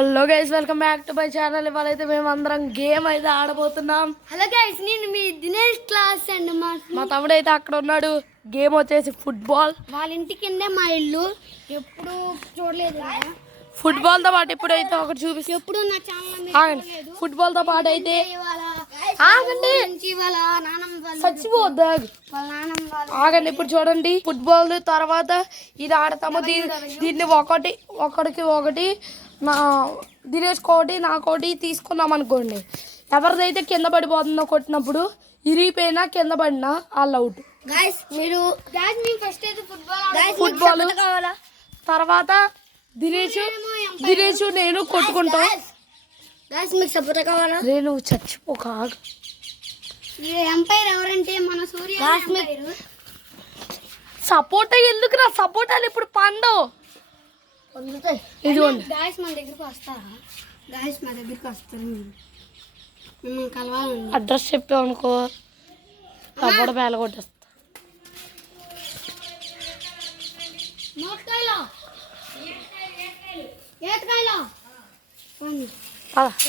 Hello guys, welcome back to my channel. ఇవాళైతే మేము అందరం గేమ్ అయితే ఆడబోతున్నాం. హలో గైస్, నేను మీ దినేష్ క్లాస్ అండ్ మా తమ్ముడు అయితే అక్కడ ఉన్నాడు. గేమ్ వచ్చేసి ఫుట్బాల్. వాళ్ళ ఇంటి కిందే మా ఇల్లు. ఎప్పుడు చూడలేదు ఫుట్బాల్ తో పాటు ఇప్పుడైతే ఒకటి చూపిస్తే ఎప్పుడు నా ఛానల్ ఫుట్బాల్ తో పాటు అయితే చచ్చిపోద్దు. ఆగండి. ఇప్పుడు చూడండి, ఫుట్బాల్ తర్వాత ఇది ఆడతాము. దీన్ని ఒకటికి ఒకటి నా దినేష్ కోటి నాకోటి తీసుకున్నాం అనుకోండి. ఎవరిదైతే కింద పడిపోతుందో కొట్టినప్పుడు ఇరిగిపోయినా కింద పడినా ఆల్ అవుట్. ఫుట్బాల్ తర్వాత దినేష్ నేను కొట్టుకుంటాం. నువ్వు చచ్చిపోక. ఎంపైర్ ఎవరంటే మన సూర్య. సపోటా ఎందుకురా? సపోటాలు ఇప్పుడు పండు. ఇదిగోండి గాయస్, మన దగ్గరికి వస్తారా? గాయస్, మా దగ్గరికి వస్తారు. మిమ్మల్ని కలవాలండి. అడ్రస్ చెప్పావు అనుకో, సపోటా పేల కొట్టేస్తా.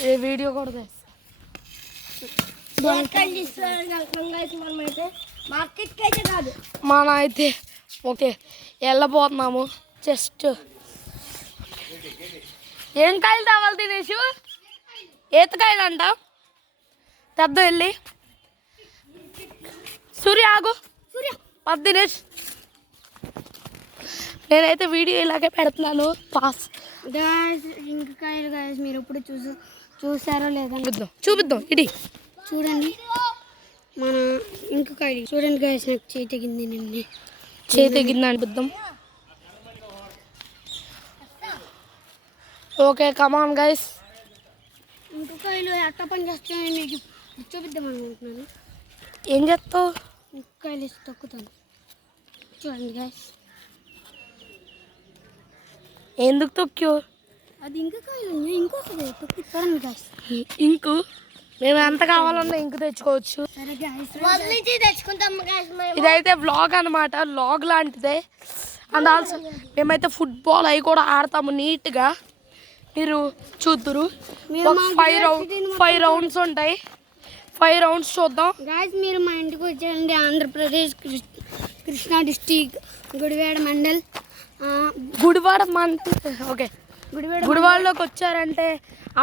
ఏ వీడియో కూడా మన అయితే ఓకే వెళ్ళబోతున్నాము. జస్ట్ ఏం కాయలు కావాలి తినేసి? ఈతకాయలు అంట. పెద్ద వెళ్ళి సూర్య ఆగు. పది దినేష్, నేనైతే వీడియో ఇలాగే పెడుతున్నాను. పాస్ ఇంకాయలు గాయస్, మీరు ఇప్పుడు చూసారో లేదా చూపిద్దాం. ఇడి చూడండి, మన ఇంకాయలు చూడండి గాయస్. నాకు చేయి తెగింది. చేయి తెగింది అనిపిద్దాం. Okay, come on guys. ఇంకాయలు ఎట్ట పని చేస్తాయని మీకు చూపిద్దాం అనుకుంటున్నాను. ఏం చేస్తావు? ఇంకాయలు వేసి తొక్కుతాను. చూడండి గైస్. ఎందుకు తొక్కు? అది ఇంకాయలు ఇంకొకటి తొక్కుతాను గైస్. ఇంకు మేము ఎంత కావాలన్నా ఇంకు తెచ్చుకోవచ్చు. ఇదైతే వ్లాగ్ అనమాట. వ్లాగ్ లాంటిదే. అండ్ ఆల్సో మేమైతే ఫుట్బాల్ అవి కూడా ఆడతాము నీట్గా. మీరు చూద్దురు. 5 రౌండ్స్ ఉంటాయి. 5 రౌండ్స్ చూద్దాం. గాయస్, మీరు మా ఇంటికి వచ్చేయండి. ఆంధ్రప్రదేశ్ కృష్ణా డిస్టిక్ గుడివాడ మండల్. ఓకే, గుడివాడలోకి వచ్చారంటే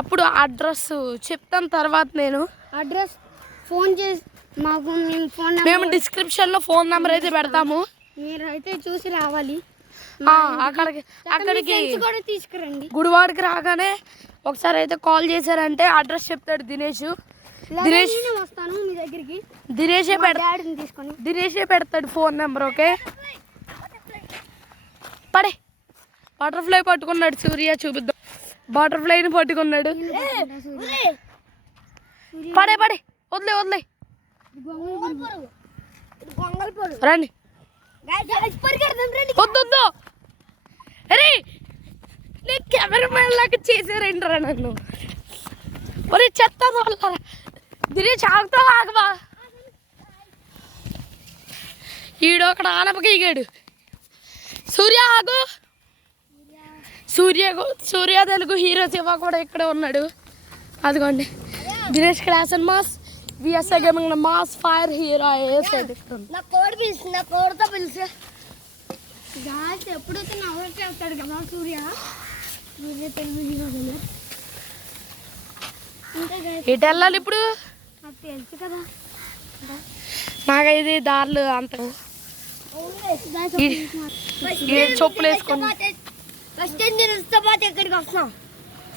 అప్పుడు అడ్రస్ చెప్తాను. తర్వాత నేను అడ్రస్ ఫోన్ చేసి మాకు మేము డిస్క్రిప్షన్లో ఫోన్ నెంబర్ అయితే పెడతాము. మీరు అయితే చూసి రావాలి. అక్కడికి కూడా తీసుకురండి. గుడివాడకి రాగానే ఒకసారి అయితే కాల్ చేశారంటే అడ్రస్ చెప్తాడు దినేష్. వస్తాను మీ దగ్గరికి. దినేషే పెడతాడు ఫోన్ నెంబర్. ఓకే, పడే బటర్ఫ్లై పట్టుకున్నాడు సూర్య. చూపిద్దాం. బటర్ఫ్లైని పట్టుకున్నాడు. పడే వదిలే రండి. వద్దు. అరే, నీ కెమెరామెన్ లాగా చేసారేంట్రా నన్ను? ఒరే చెత్త వాళ్ళ దినేష్ ఆగుతావా? ఆగవా? ఈడు అక్కడ ఆనపకాయగాడు. సూర్య ఆగు. సూర్య తెలుగు హీరో శివ కూడా ఇక్కడే ఉన్నాడు. అదిగోండి Dinesh class and mass VSI gaming mass fire hero. ఎప్పుడైతే నవ్వు చేస్తాడు కదా సూర్య తెలుగు హీరో. ఎటు వెళ్ళాలి ఇప్పుడు? నాకు తెలుసు కదా. నాకైతే దారులు అంత చెప్పులు వేసుకుని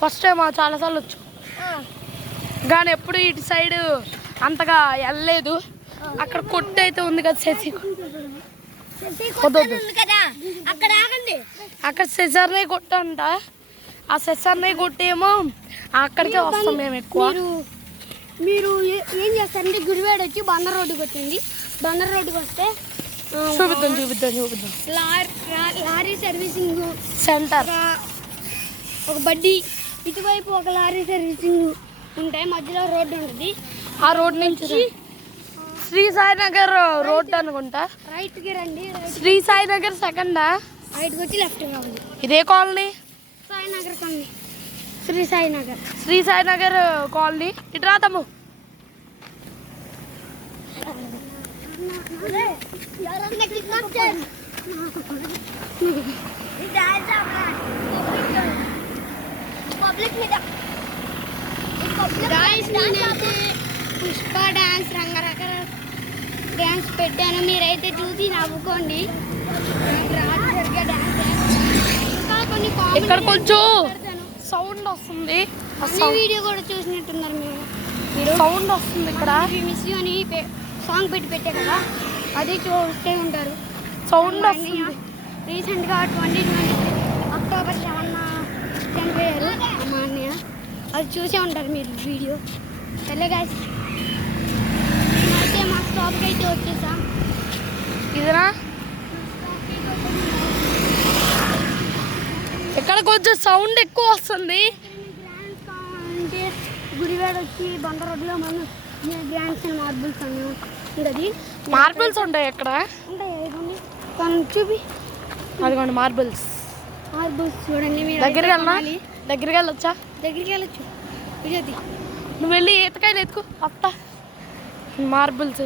ఫస్ట్ టైం చాలాసార్లు వచ్చాం కానీ ఎప్పుడు ఇటు సైడ్ అంతగా వెళ్ళలేదు. అక్కడ కొట్టు అయితే ఉంది కదా, శశి. అక్కడ సెసర్నే కొట్టంట. ఆ సెసర్నే కొట్టేమో అక్కడికే వస్తాం మేము ఎక్కువ. మీరు ఏం చేస్తారంటే గుడివాడ వచ్చి బందర్ రోడ్డుకి వచ్చింది. బందర్ రోడ్డుకి వస్తే చూపిద్దాం. లారీ సర్వీసింగ్ సెంటర్ ఒక బడ్డీ, ఇటువైపు ఒక లారీ సర్వీసింగ్ ఉంటాయి. మధ్యలో రోడ్డు ఉంటుంది. ఆ రోడ్ నుంచి శ్రీ సాయి నగర్ రోడ్ అనుకుంటా. రైట్ కి రండి. శ్రీ సాయి నగర్ సెకండా? రైట్ వచ్చి లెఫ్ట్ రావాలి. ఇదే colony? Sai Nagar colony. Shri Sai Nagar. Shri Sai Nagar colony. ఇటు రా తమ్ము. పుష్ప డాన్స్ రంగరకర డ్యాన్స్ పెట్టాను, మీరైతే చూసి నవ్వుకోండి. ఇంకా కొన్ని ఇక్కడ కొంచెం సౌండ్ వస్తుంది. వీడియో కూడా చూసినట్టున్నారు మీరు. సౌండ్ వస్తుంది ఇక్కడ. మిస్ యూ అని సాంగ్ పెట్టే కదా, అది చూస్తే ఉంటారు. సౌండ్ వస్తుంది. రీసెంట్గా 2020 అక్టోబర్ 7 చనిపోయారు మా అన్నయ్య. అది చూసే ఉంటారు మీరు వీడియో. సరే గాయస్, మేమైతే మా స్టాప్కి అయితే వచ్చేసాం. ఇదనా ఇక్కడ కొంచెం సౌండ్ ఎక్కువ వస్తుంది. గ్రాండ్స్ కావాలంటే గుడివాడ వచ్చి బండ రోడ్లో మనం గ్రాండ్స్ అండ్ మార్బుల్స్ అని ఉంటుంది. మార్బుల్స్ ఉంటాయి ఇక్కడ. ఉంటాయి ఇదిగోండి, తను చూపి. అదిగోండి మార్బుల్స్. మార్బుల్స్ చూడండి. మీరు దగ్గరికి వెళ్ళొచ్చా? దగ్గరికి వెళ్ళొచ్చు. ఇది నువ్వు వెళ్ళి ఈతకాయలు ఎత్తుకు అత్త. మార్బుల్స్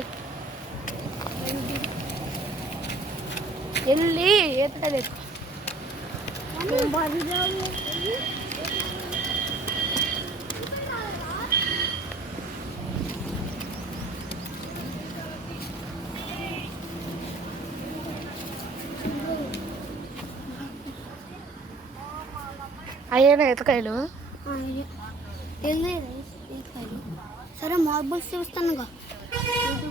వెళ్ళి ఈతకాయలు ఎత్తుకు. అయ్యేనా ఈతకాయలు? సరే మార్బుల్స్ చూస్తానుగా.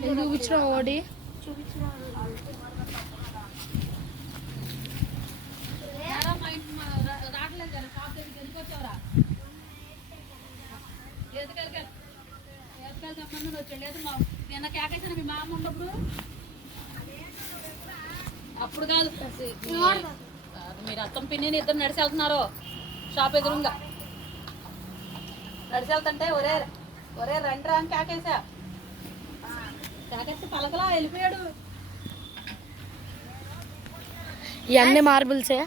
చూపించిన ఓడి అప్పుడు కాదు, మీరు అత్తం పిన్ని ఇద్దరు నడిచి వెళ్తున్నారు షాప్ ఎదురుగా. నడిచి వెళ్తుంటే ఒరే ఒరే రండి రా అని కేకేసా. కేకేస్తే పలకలా వెళ్ళిపోయాడు. ఇవన్నీ మార్బుల్సే.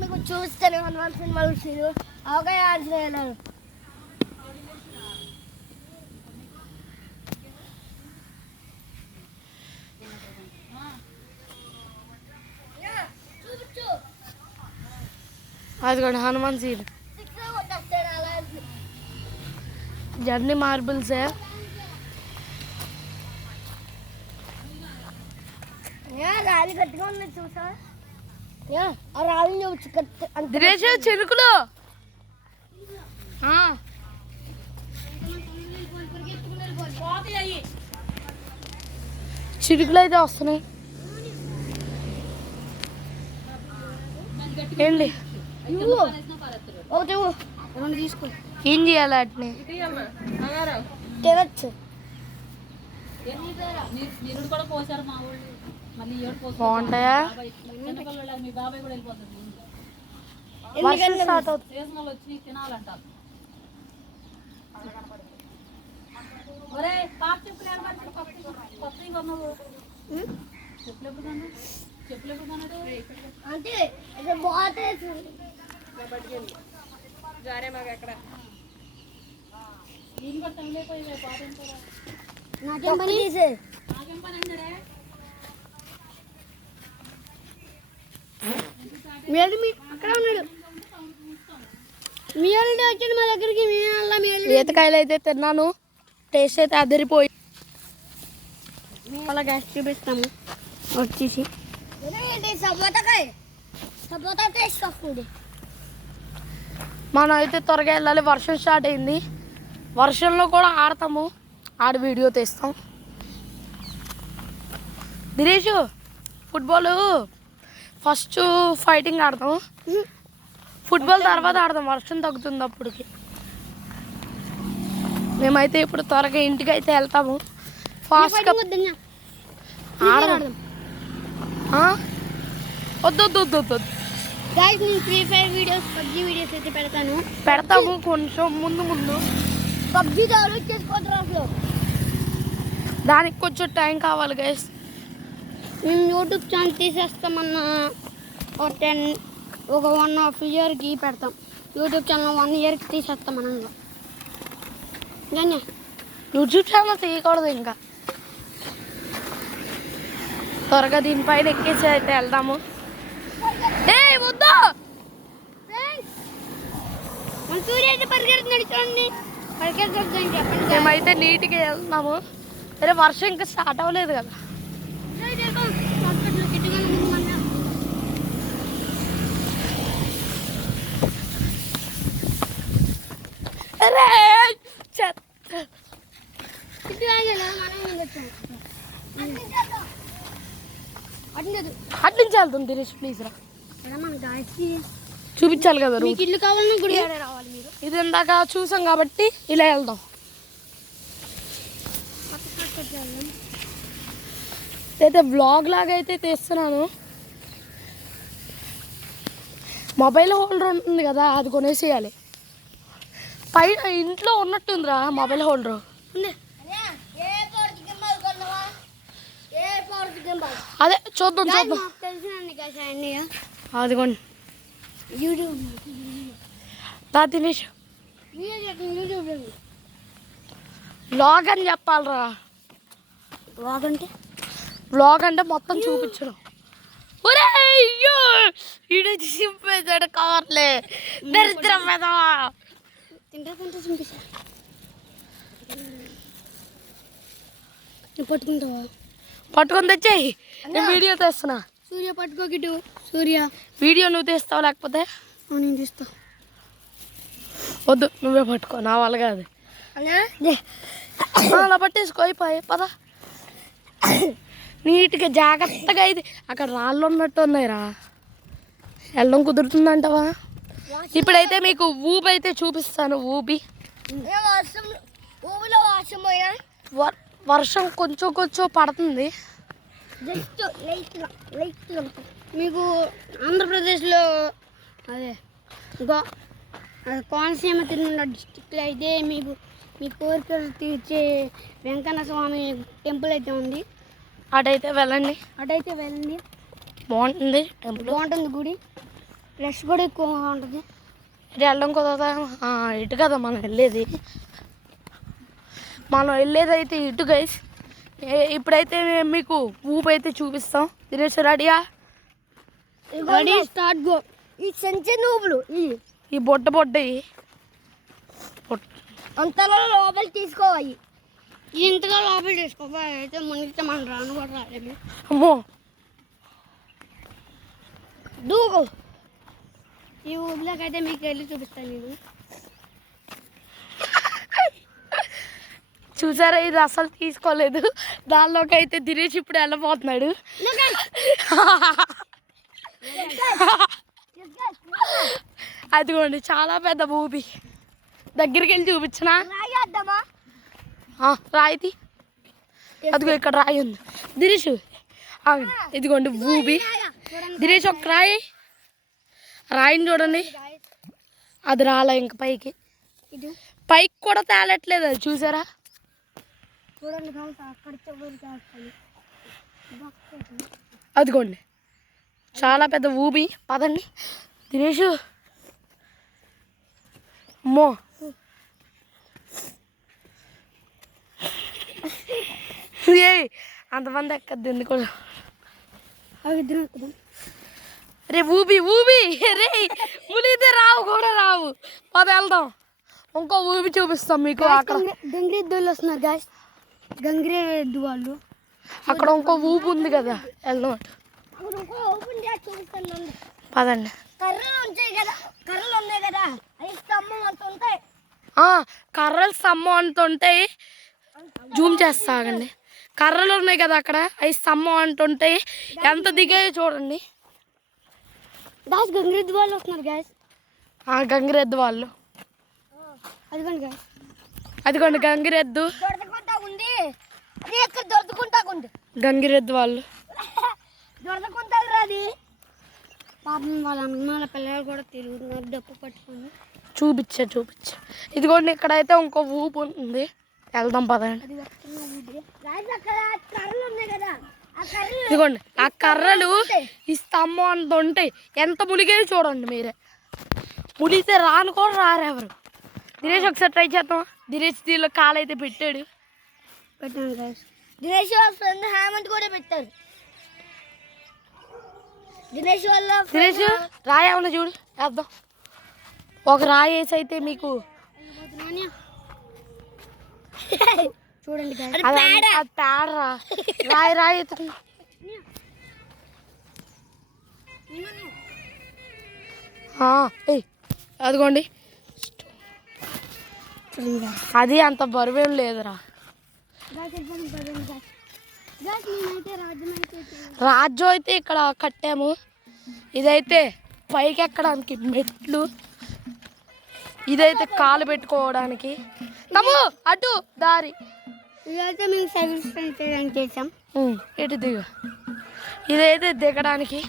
మీకు చూస్తాను హనుమాన్ సినిమాలు చూసి అవకాయ ఆడలేదు. అదిగోండి హనుమాన్ సీన్. జర్నీ మార్బుల్సే. రాలి గట్టిగా ఉంది చూసా. ఆ రాలి దినేష్ చెరుకులు. చిరుకులు అయితే వస్తున్నాయి. ఏంటి రెండు తీసుకో. ఏం చేయాలి వాటిని? తినచ్చు. నీరుడు కూడా పోసారు మా వాళ్ళు. మళ్ళీ ఏడు పోసారు. బాగుంటాయా? మీ బాబాయ్ కూడా వెళ్ళిపోతుంది. వర్షం స్టార్ట్ అవుతుంది. సీజనల్ వచ్చి తినాలంటారు. ఒరే పాప చెప్పులు కొత్తవి కొన్నావు. చెప్పులు ఎప్పుడు కొన్నావు? చెప్పులు ఎప్పుడు కొన్నాడు? అంటే బాగుంటుంది. దీని కూడా తమిళైపోయి పాట నాకేం పని నాకేం పని అన్నాడే. అక్కడ ఉన్నాడు. మీ వాళ్ళ వచ్చాడు మా దగ్గరికి. ఈతకాయలు అయితే తిన్నాను. టేస్ట్ అయితే అదిరిపోయి. అలా గ్యాస్ చూపిస్తాము వచ్చేసి. సపోటాకాయ సపోటా టేస్ట్ వస్తుంది. మనం అయితే త్వరగా వెళ్ళాలి. వర్షం స్టార్ట్ అయింది. వర్షంలో కూడా ఆడతాము. ఆడి వీడియో తీస్తాం. దినేష్ ఫుట్బాల్ ఫస్ట్ ఫైటింగ్ ఆడతాం. ఫుట్బాల్ తర్వాత ఆడతాం. వర్షం తగ్గుతుంది అప్పటికి. మేమైతే ఇప్పుడు త్వరగా ఇంటికి అయితే వెళ్తాము. ఫాస్ట్గా ఆడదాం. వద్దు వద్దు వద్దు వద్దు. గైస్ నేను free fire videos PUBG videos అయితే పెడతాము కొంచెం ముందు. పబ్జీ డౌన్లోడ్ చేసుకోవద్దు అసలు. దానికి కొంచెం టైం కావాలి గైస్. మేము యూట్యూబ్ ఛానల్ తీసేస్తామన్న ఒక 1.5 yearకి పెడతాం. యూట్యూబ్ ఛానల్ 1 ఇయర్కి తీసేస్తాం మనం కానీ యూట్యూబ్ ఛానల్ తీయకూడదు ఇంకా. త్వరగా దీనిపైన ఎక్కేసి అయితే వెళ్దాము. ఏ వద్దు, మన సూర్య అయితే పరిగెడుతున్నాడు చూడండి. పరిగెడుతుందని చెప్పండి. మేమైతే నీట్గా వెళ్తున్నాము. అరే వర్షం ఇంకా స్టార్ట్ అవ్వలేదు కదా. అరే అటు నుంచి వెళ్తాం దినేష్, ప్లీజ్ రా. చూపించాలి కదా మీకు ఇల్లు కావాలన్నా గుడి రావాలి మీరు. ఇది ఇందాక చూసాం కాబట్టి ఇలా వెళ్దాం. అయితే వ్లాగ్ లాగా అయితే తీస్తున్నాను. మొబైల్ హోల్డర్ ఉంటుంది కదా, అది కొనేసేయాలి. పైన ఇంట్లో ఉన్నట్టుందిరా మొబైల్ హోల్డర్. అదే చూద్దాం చూద్దాం. అదిగోండి యూట్యూబ్ దా తినేసి వ్లాగ్ అని చెప్పాలరా. వ్లాగ్ అంటే మొత్తం చూపించడం. ఒరే అయ్యో ఈడు చింపేసాడు కవర్లే, దరిద్రం మీద. పట్టుకుంటావా? పట్టుకొని తెచ్చేయి, నేను వీడియో తీస్తున్నా. సూర్య పట్టుకోకిటు. సూర్య వీడియో నువ్వు తీస్తావు లేకపోతే నేను తీస్తా. వద్దు నువ్వే పట్టుకో, నా వల్ల కాదు. అలా పట్టేసుకో, అయిపోయి పద. నీట్గా జాగ్రత్తగా అయితే. అక్కడ రాళ్ళు ఉన్నట్టు ఉన్నాయిరా, వెళ్ళడం కుదురుతుందంటవా? ఇప్పుడైతే మీకు ఊబి అయితే చూపిస్తాను. ఊబి వర్షం కొంచెం కొంచెం పడుతుంది. మీకు ఆంధ్రప్రదేశ్లో అదే కోనసీమ తిరుమల డిస్టిక్లో అయితే మీకు మీ కోరికలు తీర్చే వెంకన్న స్వామి టెంపుల్ అయితే ఉంది. అటైతే వెళ్ళండి. బాగుంటుంది టెంపుల్, బాగుంటుంది గుడి. రష్ కూడా ఎక్కువగా ఉంటుంది. ఇటు వెళ్ళడం కుదరదా? ఇటు కదా మనం వెళ్ళేది. అయితే ఇటు గైస్. ఇప్పుడైతే మీకు ఊపి అయితే చూపిస్తాం. దినేష్ రెడీయా? Start go. ఈ సంచే నువ్వులు ఈ బొడ్డ అంతలో లోపలి తీసుకోవాలి. ఇంతగా లోపలి తీసుకోవాలి. అయితే మునిగితే మనం రాను కూడా రాలేదు. అమ్మో దూకు. ఈ ఊర్లోకి అయితే మీకు వెళ్ళి చూపిస్తాను నేను. చూసారా, ఇది అసలు తీసుకోలేదు. దానిలోకి అయితే దినేష్ ఇప్పుడు వెళ్ళబోతున్నాడు. అదిగోండి చాలా పెద్ద ఊబి. దగ్గరికి వెళ్ళి చూపించనా? రాయితీ అదిగో ఇక్కడ రాయి ఉంది. దినేష్ ఇదిగోండి ఊబి. దినేష్ ఒక రాయిని చూడండి, అది రాలే ఇంకా పైకి కూడా తేలట్లేదు. అది చూసారా? అదిగోండి చాలా పెద్ద ఊబి. పదండి దినేష్. అమ్మో ఏ అంతమంది ఎక్కద్దు ఎందుకు? రే ఊబి రే మునిగితే రావు. పద వెళ్దాం. ఇంకో ఊబి చూపిస్తాం మీకు. అక్కడ గంగిరెద్దులు వస్తున్నారు గాయస్. గంగిరెద్దు వాళ్ళు. అక్కడ ఇంకో ఊబి ఉంది కదా, వెళ్దాం. పదండి. కర్రలు స్తంభం అంటుంటాయి. జూమ్ చేస్తాగండి. కర్రలు ఉన్నాయి కదా అక్కడ, అవి స్తంభం అంటుంటాయి. ఎంత దిగాయో చూడండి. గంగిరెద్దు వాళ్ళు వస్తున్నారు గాయస్. గంగిరెద్దు వాళ్ళు. అదిగోండి గంగిరెద్దు. గంగిరెద్దు వాళ్ళు. పాపం వాళ్ళ అమ్మాల పిల్లలు కూడా తిరుగుతున్నారు డప్పు పట్టుకొని. చూపించా ఇదిగోండి ఇక్కడైతే ఇంకో ఊపు ఉంది. వెళ్దాం పదండి. ఇదిగోండి ఆ కర్రలు ఈ స్తంభం అంత ఉంటాయి. ఎంత మునిగే చూడండి మీరే. మునిగితే రాను కూడా రారు ఎవరు. దినేష్ ఒకసారి ట్రై చేద్దాం. దినేష్ దీనిలో కాలు అయితే పెట్టాడు. పెట్టాను గైస్. దినేష్ వాళ్ళ ఫ్రెండ్ హేమంత్ కూడా పెట్టారు. దినేష్ వాళ్ళ దినేష్ రాయి ఏమన్నా చూడు వేద్దాం. ఒక రాయి వేసి అయితే మీకు చూడండి guys. అది పేడరా. రాయి రాయి ఎత్తుకుని. ఏయ్ అదిగోండి. చూడండి guys. అది అంత బరువేం లేదురా. రాజ్యం అయితే ఇక్కడ కట్టాము. ఇదైతే పైకి ఎక్కడానికి మెట్లు. ఇదైతే కాలు పెట్టుకోవడానికి. తమ్ము అటు దారి. ఇదైతే మేము సైకిల్ స్టాండ్ చేయడానికి చేసాం. ఇటు దిగు. ఇదైతే దిగడానికి.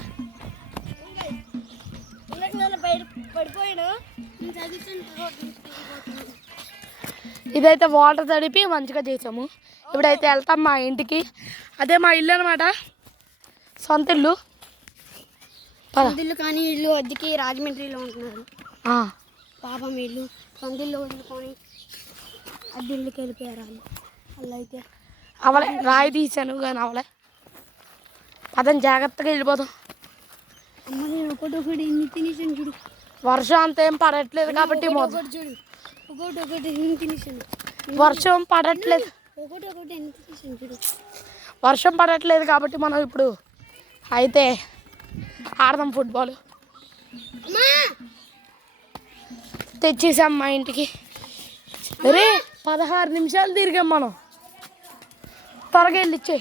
ఇదైతే వాటర్ తడిపి మంచిగా చేసాము. ఇప్పుడైతే వెళ్తాం మా ఇంటికి. అదే మా ఇల్లు అనమాట, సొంత ఇల్లు. ఇల్లు కానీ ఇల్లు వద్దకి రాజమండ్రిలో ఉంటున్నారు. పాపం ఇల్లు సొంత ఇల్లు వదులుకొని అద్దె ఇల్లుకి వెళ్ళిపోయారు వాళ్ళు అయితే. అవలే రాయి తీసాను కానీ అవలే. అతను జాగ్రత్తగా వెళ్ళిపోతాం. అమ్మ నేను ఒకటి ఎన్ని తినేసాను చూడు. వర్షం అంత ఏం పడట్లేదు కాబట్టి చూడు ఒకటి ఎన్ని తినేసాను. వర్షం పడట్లేదు. ఒకటి ఎన్ని తినేసాను చూడు. వర్షం పడట్లేదు కాబట్టి మనం ఇప్పుడు అయితే ఆడదాం ఫుట్బాల్. తెచ్చేసాం మా ఇంటికి. అరే 16 నిమిషాలు తిరిగాం మనం. త్వరగా వెళ్ళి ఇచ్చే.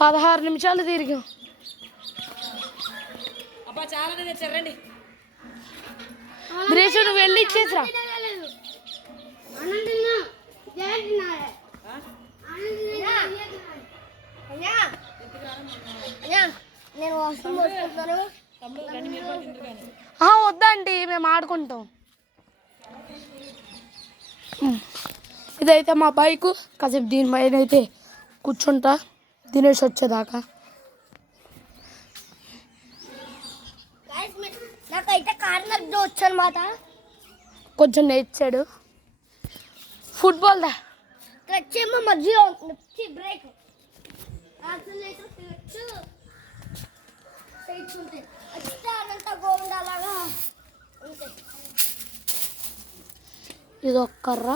16 నిమిషాలు తిరిగాం. దినేష్ నువ్వు వెళ్ళి ఇచ్చేసిరా. వద్దండి మేము ఆడుకుంటాం. ఇదైతే మా బైకు. కాసేపు దీని పైన అయితే కూర్చుంటా దినేష్ వచ్చేదాకా. నాకైతే కారు నడుపుతూ వచ్చు అనమాట. కొంచెం నేర్చాడు ఫుట్బాల్ దా. క్లచ్ ఏమో మధ్యలో బ్రేక్ గోవిందాలాగా ఉంటాయి. ఇది ఒక కర్ర.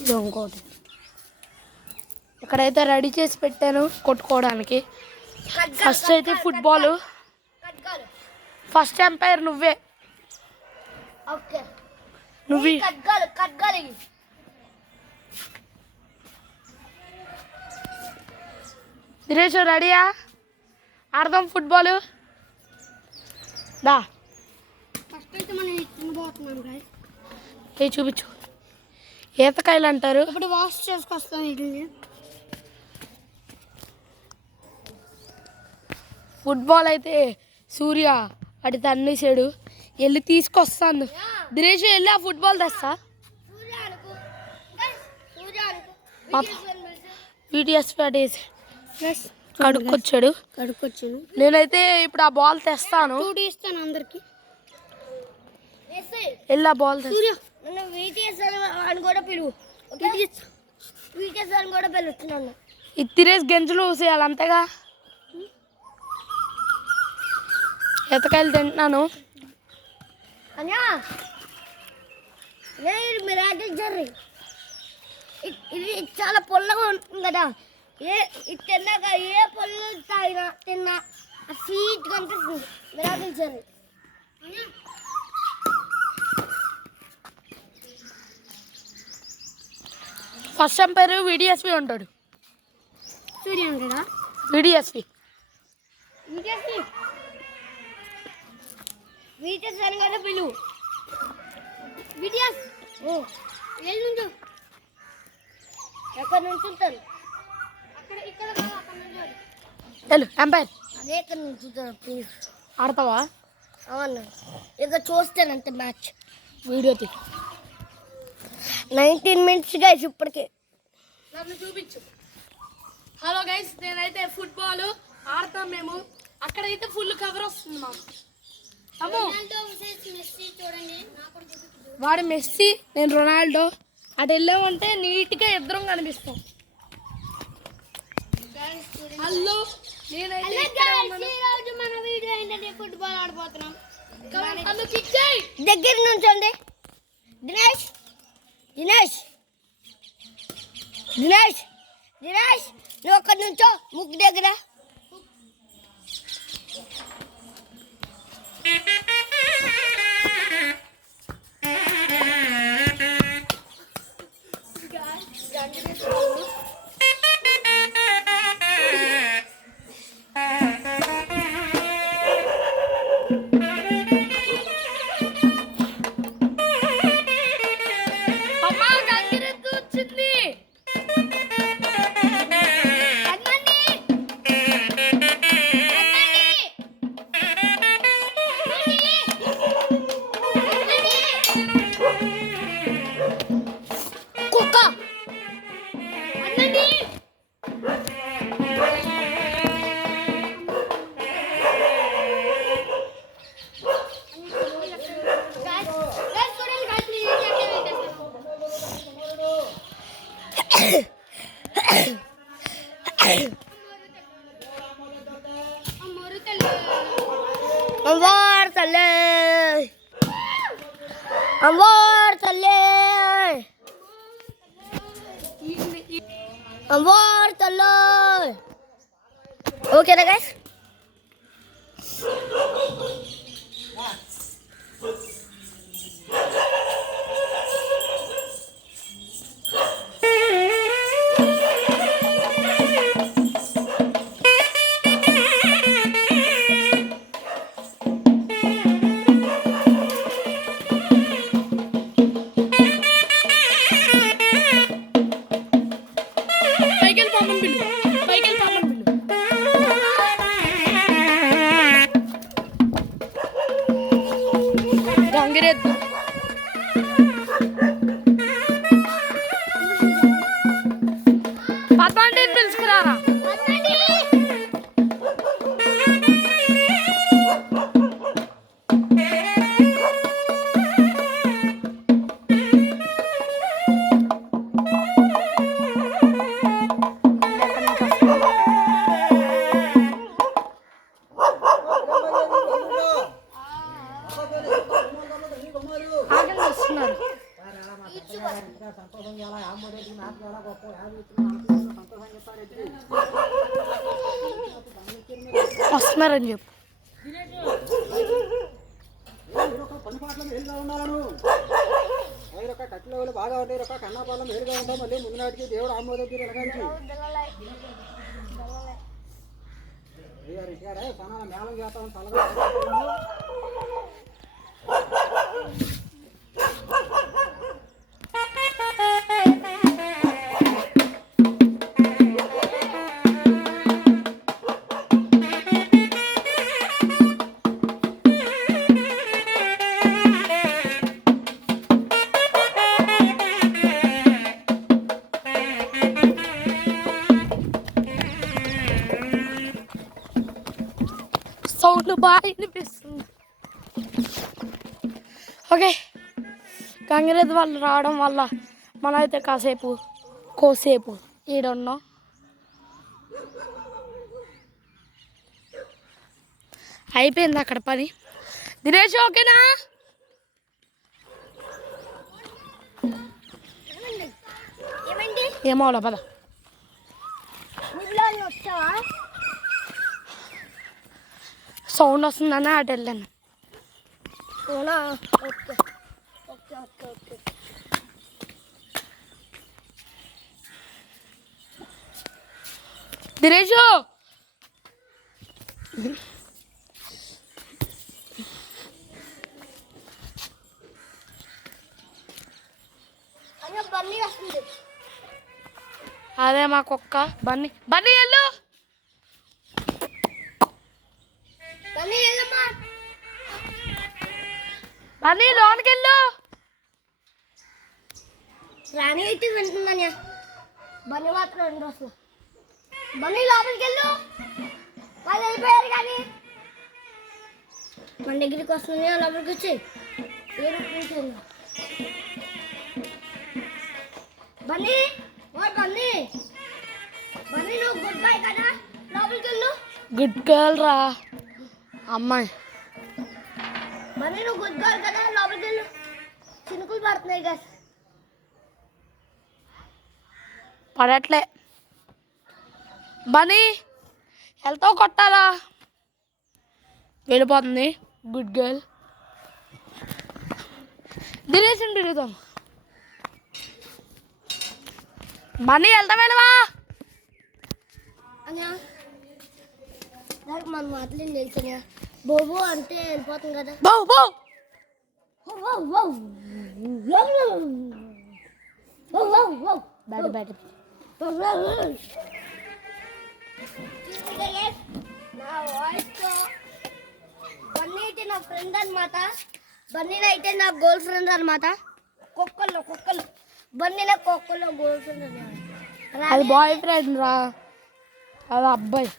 ఇది ఇంకోటి. ఇక్కడైతే రెడీ చేసి పెట్టాను కొట్టుకోవడానికి. ఫస్ట్ అయితే ఫుట్బాల్. ఫస్ట్ ఎంపైర్ నువ్వే. ఓకే నువ్వు కట్గాలి. దినేష్ రెడీయా? ఆడదాం ఫుట్బాల్ దా. ఫస్ట్ అయితే మనం తినబోతున్నాం గాయ్. ఏ చూపించు. ఈతకాయలు అంటారు. ఇప్పుడు వాష్ చేసుకొస్తాం. ఇది ఫుట్బాల్ అయితే సూర్య అటు తన్నేసాడు. వెళ్ళి తీసుకొస్తాను. దినేష్ వెళ్ళి ఆ ఫుట్బాల్ తెస్తా. వీడియోస్ పెట్టేసి కడుక్కొచ్చాడు. నేనైతే ఇప్పుడు ఆ బాల్ తెస్తాను. ఇస్తాను అందరికి. వెళ్ళి ఆ బాల్ తెస్తా. ఇది తినేసి గెంజులు ఊసేయాలి అంతేగా. ఎతకాయలు తింటున్నాను. ఇది చాలా పొల్లగా ఉంటుంది కదా. ఇది తిన్నాక ఏ పొల్లు తాగినా తిన్నా స్వీట్గా అనిపిస్తుంది. మిరాకిల్ జర్రీ. ఫస్ట్ ఎంపైర్ విడిఎస్పి ఉంటాడు. సూర్య ఉంటాడా? విడిఎస్పి వీటెస్ అని కదా పిలువు. వీడియస్ నుంచు. ఎక్కడ నుంచి ఉంటారు? ఇక్కడ వెళ్ళు ఎంపైర్. అదే ఎక్కడ నుంచి ఉంటారు ప్లీజ్. ఆడతావా? అవును ఇక చూస్తానంటే మ్యాచ్ వీడియోకి 19 minutes గైస్. ఇప్పటికే నన్ను చూపించు. హలో గైస్, నేనైతే ఫుట్బాల్ ఆడతాం మేము. అక్కడైతే ఫుల్ కవర్ వస్తుంది మాకు. అమ్మో చూడండి నాకు కూడా చూపిస్తుంది. వాడు మెస్సీ, నేను రొనాల్డో. అటు వెళ్ళామంటే నీట్గా ఇద్దరం కనిపిస్తాం. హలో, నేనైతే ఇక్కడే ఉన్నాను. ఈరోజు మన వీడియో ఏంటంటే ఫుట్బాల్ ఆడిపోతున్నాం. హలో, కిక్ చేయి. దగ్గర నుంచోండి. దినేష్ దినేష్ దినేష్ దినేష్ నువ్వు ఒక్కడి నుంచో ముగ్గు దగ్గర. అమ్మా, గంగిరెద్దు వచ్చింది. కుక్క తల్లే అమ్మోర్ తల్లే అమ్మోర్ తల్లే. ఓకేనా గైస్? పైకెళ్ళి పాపం పిల్లు, పైకెళ్ళి పాపం పిల్లు. గంగిరెద్దు. పద్మాంటి పిలుచుకురారా. ఆగండి, వస్తున్నారు. వస్తున్నారని చెప్పు. కట్లో బాగా ఉంటాయి, కన్నాపాలెం వేరుగా ఉంటాయి. మళ్ళీ ముందు నాటికి దేవుడు ఆమోదం ఎలాగంచి చాలా మేళం చేస్తాం చల్లగా. సౌండ్ బాగా వినిపిస్తుంది. ఓకే, గంగిరెద్దు వాళ్ళు రావడం వల్ల మనమైతే కోసేపు ఈడున్నాం. అయిపోయింది అక్కడ పని. దినేష్ ఓకేనా? ఏమోలా పద. సౌండ్ వస్తుందని అటు వెళ్ళాను. దినేషు, అదే మా కుక్క బన్నీ. బన్నీ వెళ్ళు, బన్నీ లోనికి వెళ్ళు. రాణి అయితే వింటుందని బని మాత్రం రెండు రోజులు బన్నీ లోపలికి వెళ్ళు. వాళ్ళు వెళ్ళిపోయారు కానీ మన దగ్గరికి వస్తుంది. లోపలికి వచ్చి బన్నీ బన్నీ బన్నీ నువ్వు గుడ్ బై కదా, లోపలికి వెళ్ళు. గుడ్ గర్ల్ రా అమ్మాయి. బన్నీ నువ్వు గుడ్ గర్ల్ కదా, లోపలికి వెళ్ళు. చినుకులు పడుతున్నాయి కదా. పడట్లే. బనీ వెళ్తావు కొట్టాలా? వెళ్ళిపోతుంది. Good girl. దినేషన్ తిరుగుతాం. బనీ వెళ్తాం వెళ్ళవా? అన్నా మన మాటలు తెలుసా? బోబో అంటే వెళ్ళిపోతుంది కదా. బౌ బౌ నా వాయిస్తో బన్నీ అయితే నా ఫ్రెండ్ అనమాట. బన్నీని అయితే నా గర్ల్ ఫ్రెండ్ అనమాట. కుక్కల్లో బన్నీనే కుక్కల్లో గర్ల్ ఫ్రెండ్ అనమాట. అది బాయ్ ఫ్రెండ్ రా, అది అబ్బాయి.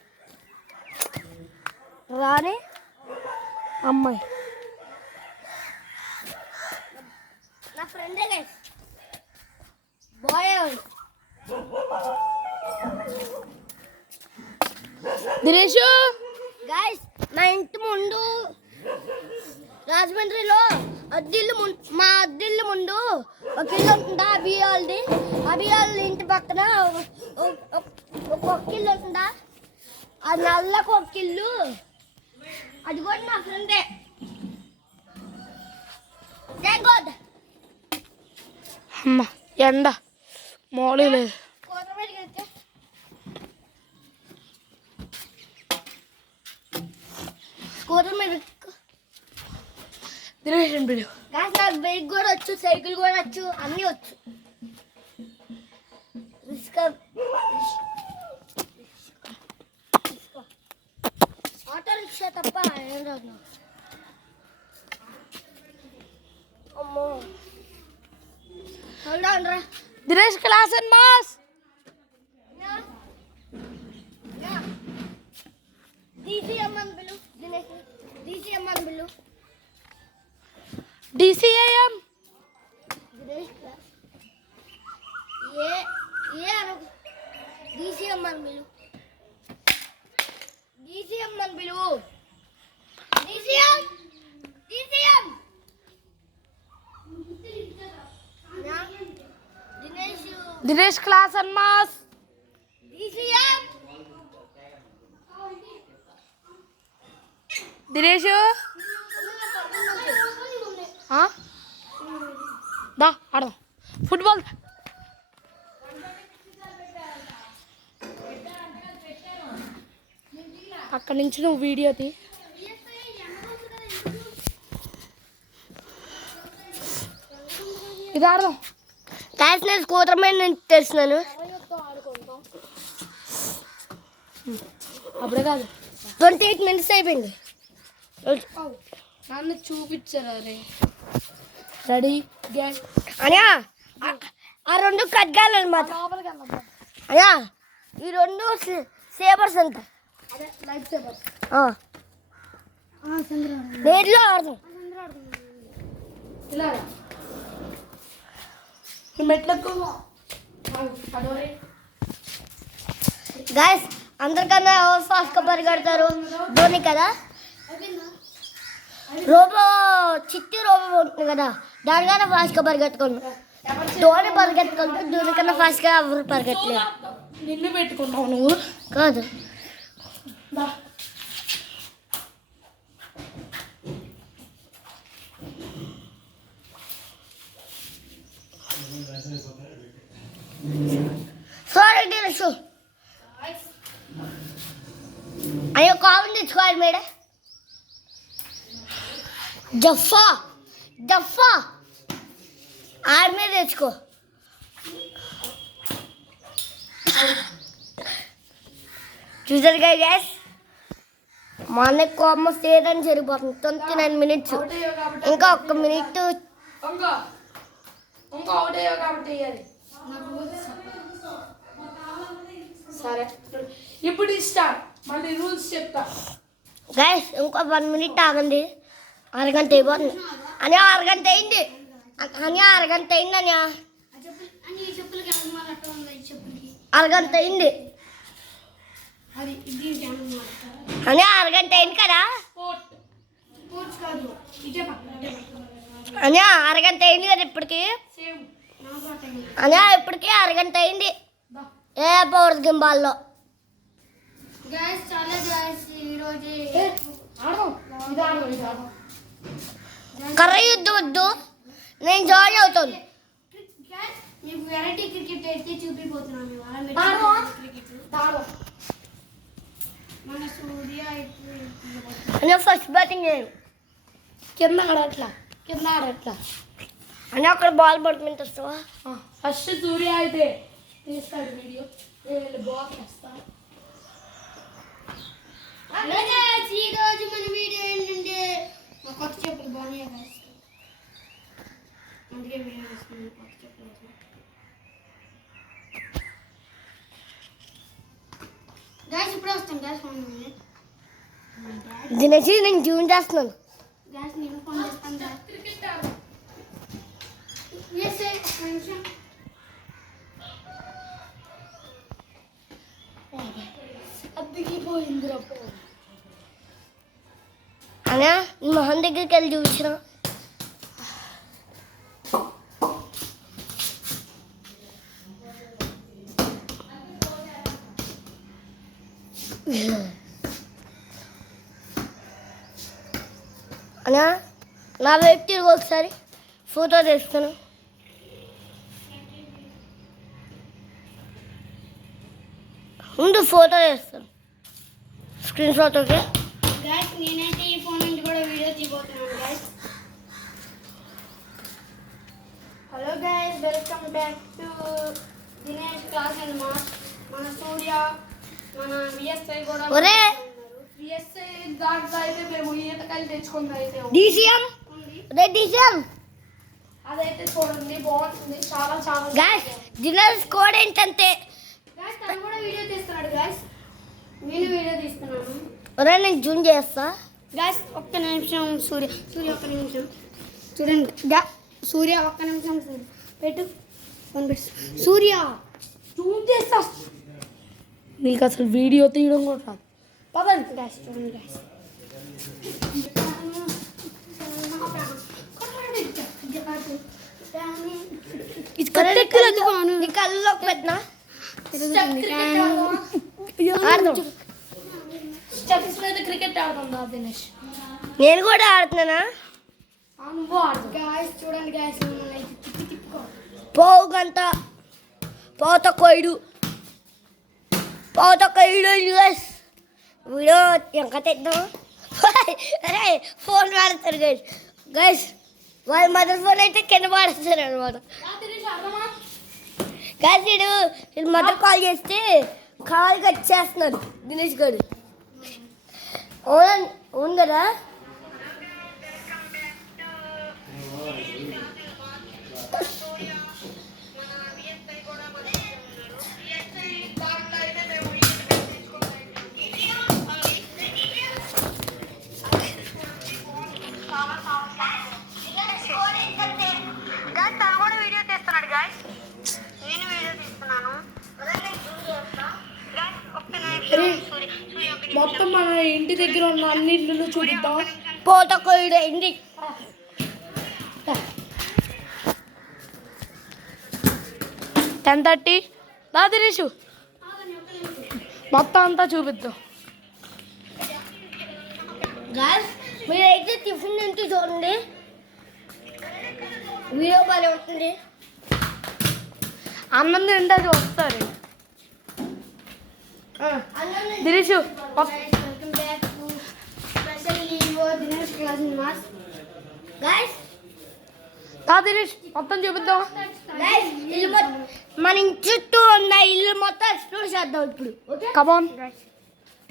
రాని అమ్మాయి నా ఫ్రెండే గైస్, బాయ్. దినేష్ గైస్ మా ఇంటి ముందు రాజమండ్రిలో మా అద్దిల్లు ముందు ఒక ఇల్లు ఉంటుందా, అభియాల్ది. అభియాల్ ఇంటి పక్కన ఒక ఇల్లు ఉంటుందా, ఆ నల్లకు ఒక ఇల్లు. అది కూడా నా ఫ్రెండే. Thank God. అమ్మ ఎండ మోడీ లేదు. స్కూటర్ మీద దినేష్ పిలు. గాస్ నాకు బైక్ కూడా వచ్చు, సైకిల్ కూడా వచ్చు, అన్నీ వచ్చు. ఆటో రిక్షా తప్ప ఏం రాదు నాకు. అమ్మో రా. Dinesh class and mass. DCM అని పిలు దినేష్. DCM అని పిలు. DCAM దినేష్ క్లాస్ ఏ అను. DCM అని పిలు. DCM అని పిలు. DCM. Dinesh class and mass. DCM. Dinesh దా ఆడదాం ఫుట్బాల్. అక్కడి నుంచి నువ్వు వీడియో తీ. ఇది ఆడదాం. క్లాస్ నేను స్కూటర్ మీద నుంచి తెస్తున్నాను. అప్పుడే కాదు 28 minutes అయిపోయింది. నన్ను చూపించారు. అరే రెడీ గెట్. అయ్యా ఆ రెండు కట్గాలన్నమాట. అయ్యా ఈ రెండు సేబర్స్ అంట. అదే లైఫ్ సేవర్స్. దేంట్లో ఆడదాం. ఇలా మెట్లకు గాయస్ అందరికన్నా ఎవరు ఫాస్ట్గా పరిగెడతారు? ధోని కదా. చిట్టి రోబో ఉంటుంది కదా, దానికన్నా ఫాస్ట్గా పరిగెత్తుకోండి. ధోని పరిగెత్తుకుంటే ధోని కన్నా ఫాస్ట్గా ఎవరు పరిగెత్తలేదు. నిన్ను పెట్టుకున్నావు నువ్వు కాదు. సారీ దినేష్, అయ్యో కావాలి తెచ్చుకోవాలి మేడం. జఫా ఆడి మీద తెచ్చుకో. చూసారు గ్యాస్ మా అన్నయ్య కోపం చేయడానికి సరిపోతుంది. 29 minutes, ఇంకా 1 minute. సరే ఇప్పుడు స్టార్ట్ మళ్ళీ రూల్స్ చెప్తా. గైస్ ఇంకో 1 మినిట్ ఆగండి, అరగంట అయిపోతుంది అని. అరగంట అయింది అని, అరగంట అయింది అని, అరగంట అయింది అని, అరగంట అయింది కదా అని, అరగంట అయింది కదా ఇప్పటికి అని, ఇప్పటికి అరగంట అయింది ఏ పవర్ గింబాల్లో. కర్ర యుద్ధం వద్దు, నేను జాయిన్ అవుతాను. వెరైటీ క్రికెట్ అయితే చూపిపోతున్నాను. మన సూర్య అని ఫస్ట్ బ్యాటింగ్ చేయను, కింద ఆడట్లా, కింద ఆడట్లా అని అక్కడ బాల్ పడుకుంటే వస్తావా? ఫస్ట్ సూర్య అయితే తీస్తాడు వీడియో, నేను బాల్ వేస్తాను. ఈ రోజు మన వీడియో ఏంటంటే మా కొత్త చెప్పులు బాగున్నాయి guys. అందుకే వీడియో చేస్తున్నాను కొత్త చెప్పులు. గాయస్ ఇప్పుడు వస్తాను గాయస్, దినేసి నేను జూన్ చేస్తున్నాను. గాయస్ నేను ఫోన్ చేస్తాను గాయస్. ఎస్ ఒక్క నిమిషం. అద్దెకిపోయిందిరా. అనా మొహం దగ్గరికి వెళ్ళి చూసిన అనా నా వైపు తిరిగి ఒకసారి ఫోటో తీస్తాను. ముందు ఫోటో తీస్తాను, స్క్రీన్ షాట్. ఓకే గాయస్ నేనైతే ఈ ఫోన్ నుంచి కూడా వీడియో తీయబోతున్నాను guys. Hello guys, welcome back to Dinesh class and mass. మన సూర్య, మన విఎస్ఐ కూడా ఒరే విఎస్ఐ దాంట్లో అయితే మేము ఈతకాయలు తెచ్చుకుంది అయితే డీసీఎం రే డీసీఎం అదైతే చూడండి బాగుంటుంది, చాలా చాలా గాయస్ దినేష్ కోడ్ ఏంటంటే గాయస్ తను కూడా వీడియో తీస్తున్నాడు గాయస్, నేను వీడియో తీస్తున్నాను. ఒరే నేను జూన్ చేస్తా. గాయస్ ఒక్క నిమిషం సూర్య ఒక్క నిమిషం చూడండి. సూర్య ఒక్క నిమిషం పెట్టు, ఫోన్ పెట్టు సూర్య. జూమ్ చేస్తా, నీకు అసలు వీడియో తీయడం కూడా రాదు. పదండి గాయస్ చూడండి గాయస్. నీ కళ్ళలోకి పెట్టినా ఆడదాం. స్టెప్స్ మీద క్రికెట్ ఆడుతుందా దినేష్? నేను కూడా ఆడుతున్నానా? నువ్వు ఆడు. గాయస్ చూడండి గాయస్, తిప్పుకో. పావు గంట పావుత కొయ్యడు గైస్. వీడియో ఇంకా తెద్దాం. అరే ఫోన్ వాడతారు గైస్. గైస్ వాళ్ళ మదర్ ఫోన్ అయితే కింద వాడతారు అనమాట. గైస్ వీడు మదర్ కాల్ చేస్తే కాల్ కట్ చేస్తున్నాడు దినేష్ గారు. అవును కదా. మొత్తం మన ఇంటి దగ్గర ఉన్న అన్ని ఇల్లు చూపిద్దాం. పోత కొయ్యడు ఇంటి 10:30 దా దినేషు మొత్తం అంతా చూపిద్దాం. గాయస్ మీరైతే టిఫిన్ తింటూ చూడండి, వీడియో బాగా ఉంటుంది. అన్నం తింటే అది వస్తారు. Dinesh welcome back to special video Dinesh class and mass. Guys దా దినేష్ మొత్తం చూపిద్దాం. గైస్ మన ఇంటి చుట్టూ ఉన్న ఇల్లు మొత్తం ఎక్స్ప్లోర్ చేద్దాం ఇప్పుడు. ఓకే కమాన్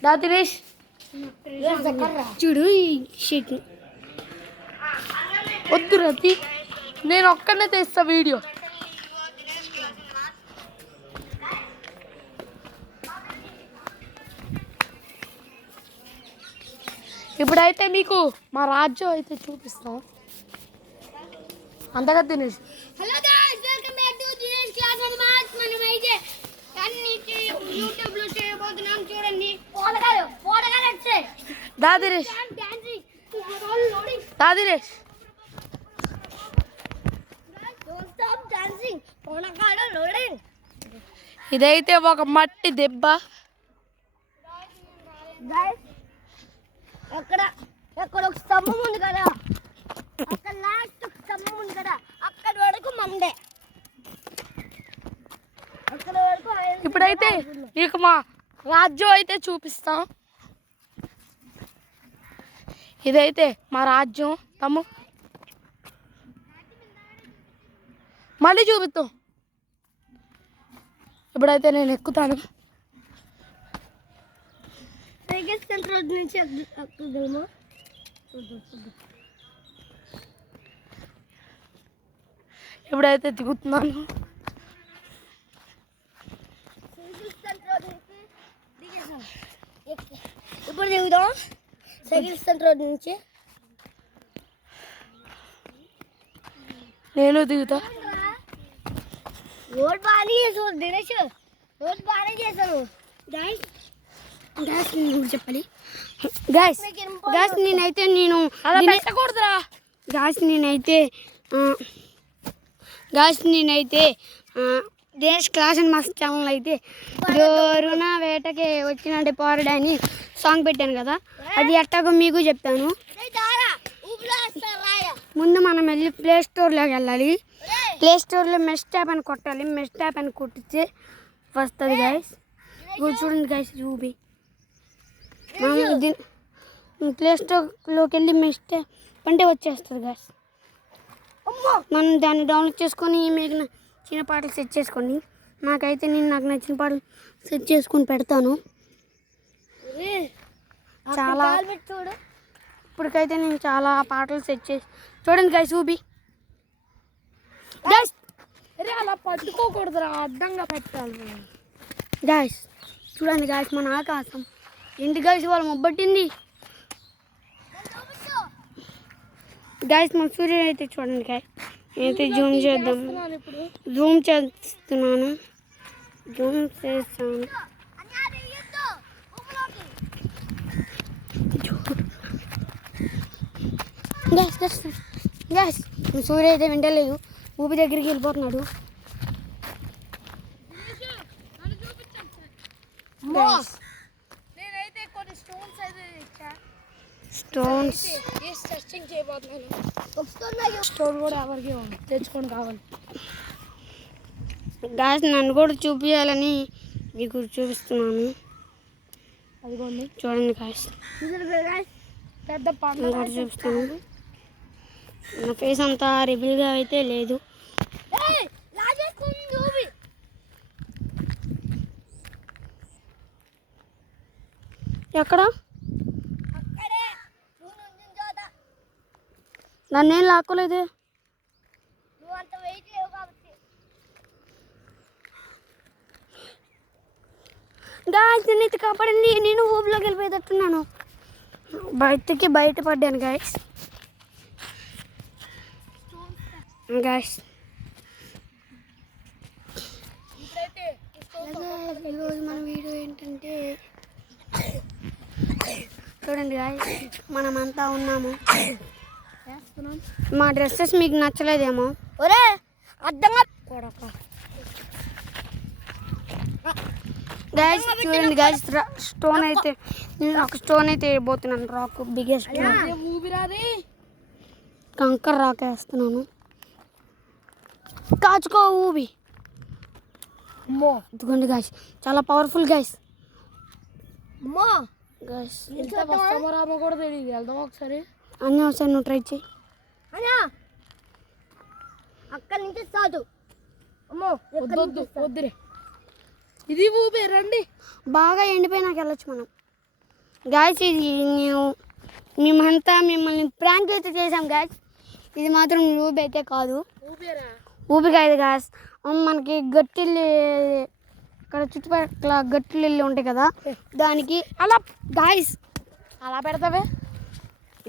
దా దినేష్. చూడు ఈ షీట్. వద్దు రతి, నేను ఒక్కనే తీస్తా వీడియో. ఇప్పుడైతే మీకు మా రాజ్యం అయితే చూపిస్తాం. అంతగా తినేసి hello guys, welcome back to Dinesh class and maths. మనం అయితే అన్ని యూట్యూబ్ లో చేయబోతున్నాం. చూడండి, పోడగాలు వచ్చాయి. దా దినేష్, డాన్సింగ్ లోడింగ్, దా దినేష్. డోంట్ స్టాప్ డాన్సింగ్, పోడగాలు లోడింగ్. ఇదైతే ఒక మట్టి దెబ్బ. గైస్, అక్కడ ఒక స్తంభం ఉంది కదా, అక్కడ లాస్ట్ స్తంభం ఉంది కదా, అక్కడి వరకు మందే. అక్కడ వరకు ఇప్పుడైతే మీకు మా రాజ్యం అయితే చూపిస్తాం. ఇదైతే మా రాజ్యం. తమ్ము మళ్ళీ చూపిస్తాం. ఇప్పుడైతే నేను ఎక్కుతాను. సైకిల్ సెంటర్ నుంచి ఎక్కుగలమా? ఇప్పుడైతే దిగుతున్నాను. సైకిల్ సెంటర్ నుంచి దిగేసాం. ఇప్పుడు దిగుదాం సైకిల్ సెంటర్ నుంచి. నేను దిగుతా. రోడ్ బాగానే చేసావు దినేష్, రోడ్ బాగానే చేశాను. గైస్ నేను కూడా చెప్పాలి. గైస్ నేనైతే అలా పెట్టకూడదురా. గాయస్ నేనైతే Dinesh class and master channel అయితే జోరున వేటకి వచ్చినట్టు పోరాడని సాంగ్ పెట్టాను కదా, అది ఎట్టాగో మీకు చెప్తాను. ముందు మనం వెళ్ళి ప్లే స్టోర్లోకి వెళ్ళాలి. ప్లే స్టోర్లో మెస్ ట్యాప్ అని కొట్టాలి. మెస్ ట్యాప్ అని కొట్టితే వస్తుంది గైస్. చూడండి గైస్, చూపి మనం ప్లే స్టోర్లోకి వెళ్ళి మెస్ ట్యాప్ అంటే వచ్చేస్తుంది గైస్. మనం దాన్ని డౌన్లోడ్ చేసుకొని మీకు నచ్చిన పాటలు సెట్ చేసుకోండి. నాకు నచ్చిన పాటలు సెట్ చేసుకొని పెడతాను. చాలా చూడు, ఇప్పటికైతే నేను చాలా పాటలు సెట్ చేసి చూడండి గైస్. చూపి గైస్, అరే అలా పట్టుకోకూడదురా, అడ్డంగా పెట్టాలి. గైస్ చూడండి గైస్, మన ఆకాశం ఏంటి గైస్ వాళ్ళు మొబ్బట్టింది గైస్. మన సూర్యుడు అయితే చూడండి గైస్. నేనైతే జూమ్ చేద్దాం. జూమ్ చేస్తున్నాను. జూమ్ చేస్తాను. గ్యాస్ సూర్య అయితే వింటలేదు, ఊపి దగ్గరికి వెళ్ళిపోతున్నాడు. నేనైతే కొన్ని స్టోన్స్ అయితే ఇచ్చా. స్టోన్స్ టెస్టింగ్ చేయబోతున్నాను. స్టోన్ కూడా ఎవరికి తెచ్చుకొని కావాలి. గ్యాస్ నన్ను కూడా చూపించాలని మీకు చూపిస్తున్నాను. అదిగోండి చూడండి గ్యాస్, పెద్ద నేను పండుగ కూడా చూపిస్తాను. నా ఫేస్ అంతా రివీల్గా అయితే లేదు. ఎక్కడ నన్నేం లాక్కోలేదే. గాయస్ నేనైతే కాపాడండి, నేను ఊపిలోకి వెళ్ళిపోయేటట్టున్నాను. బయటపడ్డాను గాయస్. గాయస్ ఈరోజు మన వీడియో ఏంటంటే చూడండి గాయస్, మనమంతా ఉన్నాము. మా డ్రెస్సెస్ మీకు నచ్చలేదేమో. ఒరే అడ్డంగా గాయస్ చూడండి గాయస్, స్టోన్ అయితే నేను ఒక స్టోన్ అయితే వేయబోతున్నాను. రాక్ బిగ్గెస్ట్ ఊపిరాది కంకర్ రాక్ వేస్తున్నాను. కాచుకో ఊబి. అమ్మో, ఇదిగోండి గాయస్, చాలా పవర్ఫుల్ గాయస్. అమ్మో గాయస్ ఎంత వస్తామో రామో కూడా తెలియదు. వెళ్దాం ఒకసారి. అన్నీ ఒకసారి నువ్వు ట్రై చేయి. అన్నా అక్కడి నుంచి సాదు. అమ్మో వద్దు వద్దురే, ఇది ఊపే రండి. బాగా ఎండిపోయినాక వెళ్ళొచ్చు మనం. గాయస్ ఇది మేమంతా మిమ్మల్ని ప్రాంక్ అయితే చేసాం గాయస్. ఇది మాత్రం ఊబి అయితే కాదు. ఊపేరా ఊబి కాదు గాయస్. మనకి గట్టిల్లు ఇక్కడ చుట్టుపక్కల గట్టిల్లు ఉంటాయి కదా, దానికి అలా గాయస్ అలా పెడతావే.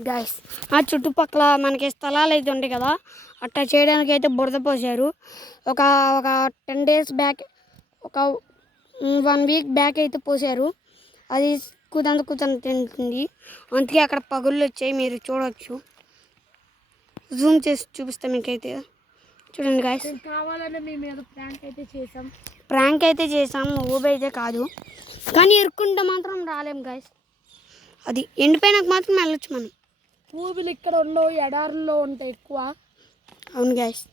గాయస్ ఆ చుట్టుపక్కల మనకి స్థలాలు అయితే ఉంటాయి కదా, అట్లా చేయడానికి అయితే బురద పోసారు. ఒక ఒక 10 days బ్యాక్, ఒక 1 week బ్యాక్ అయితే పోసారు. అది కుదంత తింటుంది, అందుకే అక్కడ పగుళ్ళు వచ్చాయి. మీరు చూడవచ్చు, జూమ్ చేసి చూపిస్తాం మీకైతే. చూడండి గాయస్, కావాలని మీ మీద ప్రాంక్ అయితే చేసాం, ఊబి అయితే కాదు. కానీ ఇరుక్కుంటే మాత్రం రాలేం గాయస్. అది ఎండిపోయినాక మాత్రం వెళ్ళొచ్చు మనం. ఊబిలు ఇక్కడ ఉండవు, ఎడారుల్లో ఉంటాయి ఎక్కువ. అవును గాయస్,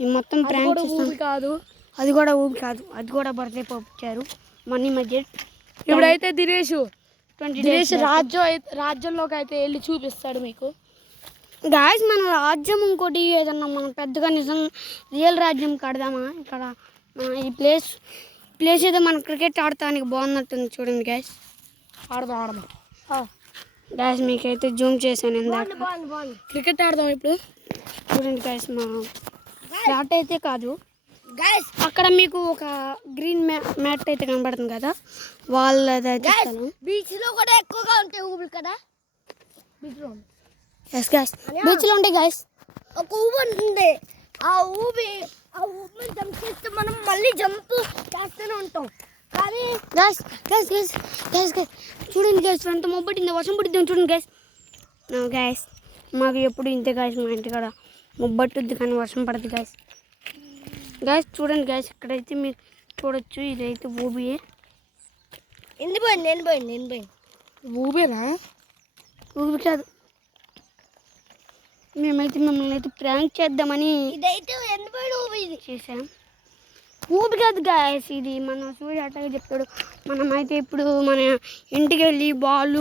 ఈ మొత్తం ప్రాంక్ కూడా చేస్తాం. ఊబి కాదు, అది కూడా ఊబి కాదు, అది కూడా బర్త్డే పంపించారు మనీ మధ్య. ఇప్పుడైతే దినేష్ 20 దినేష్ days రాజ్యంలోకి అయితే వెళ్ళి చూపిస్తాడు మీకు. గాయస్ మన రాజ్యం ఇంకోటి ఏదన్నా మనం పెద్దగా నిజం రియల్ రాజ్యం కడదామా ఇక్కడ. ఈ ప్లేస్ అయితే మనం క్రికెట్ ఆడటానికి బాగున్నట్టుంది. చూడండి గాయస్, ఆడదాం గాయస్ మీకైతే జూమ్ చేశాను ఇందాక. క్రికెట్ ఆడదాం ఇప్పుడు. చూడండి గాయస్, మా ఫ్లాట్ అయితే కాదు గైస్ అక్కడ మీకు ఒక గ్రీన్ మ్యాట్ అయితే కనబడుతుంది కదా, వాళ్ళదైతే బీచ్ లో కూడా ఎక్కువగా ఉంటాయి ఊబులు కదా. బీచ్లో ఎస్ గాయస్, బీచ్లో ఉంటాయి గాయస్. ఒక ఊబి ఉంటుంది, ఆ ఊబిని జంప్ చేస్తే మనం మళ్ళీ జంప్ చేస్తూనే ఉంటాం. కానీ guys guys guys guys guys చూడండి గాయస్, ఎంత మొబ్బట్టింది, వర్షం పట్టింది చూడండి గాయస్. గాయస్ మాకు ఎప్పుడు ఇంతే గాయస్, మా ఇంటి కాడ మొబ్బట్టుద్ది కానీ వర్షం పడుతుంది గాయస్. గాయస్ చూడండి గాయస్, ఇక్కడైతే మీరు చూడొచ్చు, ఇదైతే ఊబియే. ఎండిపోయింది. ఊబేనా? ఊబి కాదు, మేమైతే మిమ్మల్ని అయితే ప్రాంక్ చేద్దామని ఇదైతే ఎండిపోయిన ఊబి ఇది. చేసాం. ఊబి కాదు గాయస్, ఇది మన సూర్య అట్టగా చెప్తాడు. మనమైతే ఇప్పుడు మన ఇంటికి వెళ్ళి బాల్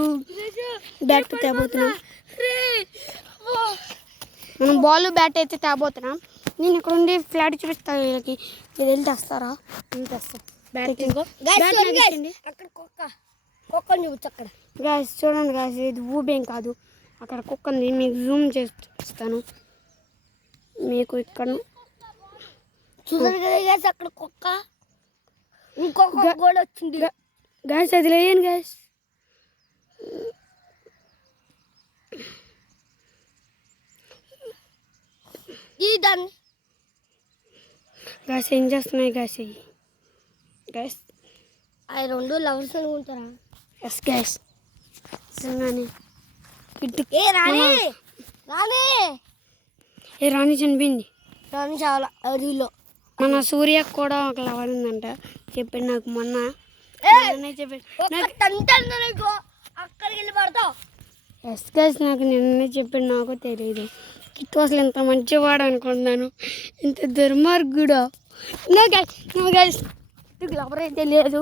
బ్యాట్ తేబోతున్నాం. మనం బాల్ బ్యాట్ అయితే తేబోతున్నాం. నేను ఇక్కడ ఉండి ఫ్లాట్ చూపిస్తాను వీళ్ళకి, మీరు వెళ్ళి తెస్తారా? తెస్తాం. బ్యాట్ అక్కడ కుక్కని చూపించు అక్కడ. గాయస్ చూడండి గాయస్, ఇది ఊబేం కాదు, అక్కడ కుక్క ఉంది. మీకు జూమ్ చేసి చూపిస్తాను. మీకు ఇక్కడ చూసారు కదా guys, అక్కడ కుక్క, ఇంకొక కూడా వచ్చింది. గాయస్ అది లేయను గాయస్. ఈ దాన్ని గాయస్ ఏం చేస్తున్నాయి గాయస్ అయ్యి గాయస్. అవి రెండు లవర్స్ అనుకుంటారా? ఎస్ గాయస్, నిజంగానే ఏ రాణి చనిపోయింది. రాణి చాలా అడవిలో. మన సూర్య కూడా ఒక లవర్ ఉందంట, చెప్పాడు నాకు మొన్న. చెప్పాడు అక్కడికి వెళ్ళి పడతావు. ఎస్ గాయస్, నాకు నిన్నే చెప్పాడు, నాకు తెలియదు. కిట్టు అసలు ఇంత మంచివాడు అనుకున్నాను, ఇంత దుర్మార్గుడా. నో గాయస్ లవర్ అయితే లేదు,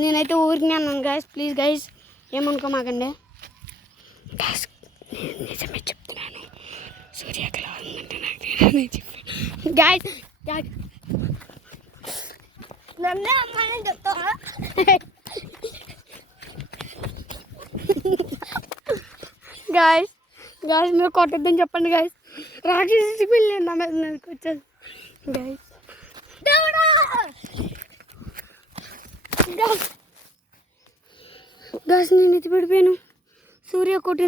నేనైతే ఊరికి అన్నాను గాయస్. ప్లీజ్ గాయస్ ఏమనుకోమాకండి గాయస్, నేను నిజమే చెప్తున్నాను. సూర్యకి లవర్ ఉందంటే నాకు చెప్పాను గాయస్. నన్నే అమ్మాయిని చెప్తావా? గాయస్ మీరు కొట్టద్దని చెప్పండి గాయస్. రాక్షసి పిల్లి నా మీద మీదకి వచ్చేది గాయస్. గాయస్ నేను ఎత్తి పడిపోయాను, సూర్య కొట్టిన